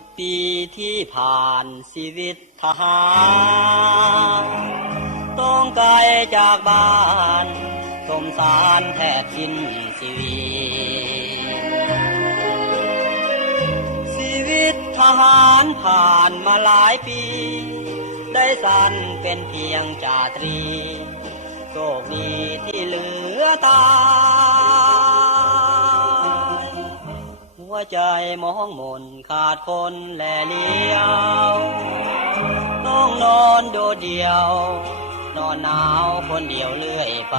30 ปีที่ผ่านชีวิตทหารต้องไกลจากบ้านสมสารแทบสิ้นชีวิตชีวิตทหารผ่านมาหลายปีได้สั้นเป็นเพียงจ่าตรีโชคดีที่เหลือตายหัวใจมองมนขาดคนแลเลี้ยวต้องนอนโดดเดี่ยวนอนหนาวคนเดียวเลื่อยไป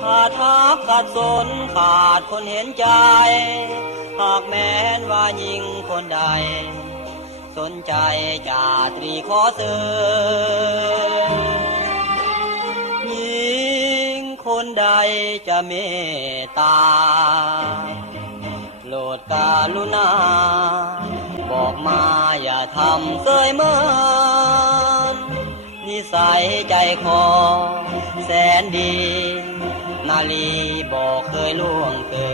ขาดทักขาดสนขาดคนเห็นใจหากแม้นว่ายิงคนใดสนใจจ่าตรีขอเชิญยิงคนใดจะเมตตาโปรดกรุณาบอกมาอย่าทำเสยเมินนิสัยใจคอแสนดีนาลีบอกเคยล่วงเกิ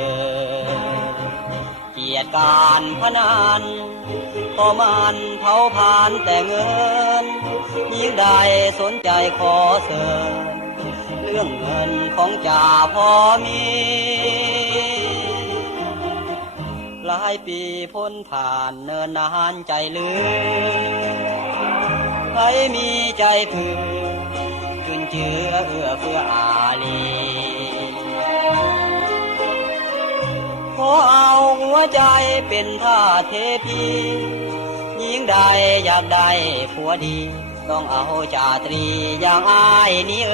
นเกียรติการพนันก็มันเผาผลาญแต่เงินยิ่งใดสนใจขอเสริญเรื่องเงินของจ่าพอมีหลายปีพ้นผ่านเนินนานใจลืมใครมีใจเผื่อจุนเจือเอื้อเฟื้ออารีขอเอาหัวใจเป็นท่าเทพียิ่งใดอยากได้ผัวดีต้องเอาจ่าตรีอย่างอายนี่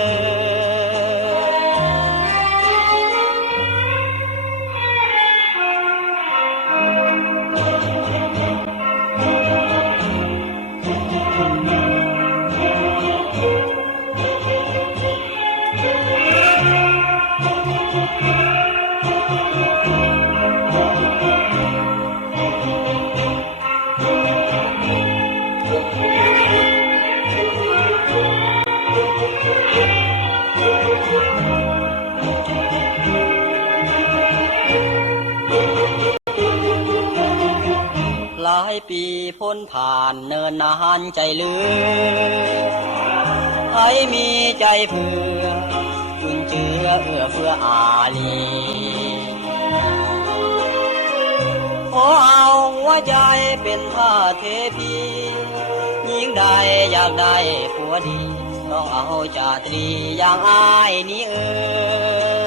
หลายปีพ้นผ่านเนินนานใจลืมใครมีใจเผื่อจุนเจือเอื้อเฟื้ออารีขอเอาหัวใจเป็นท่าเทพียิ่งใดอยากได้ผัวดีต้องเอาจ่าตรีอย่างอายนี้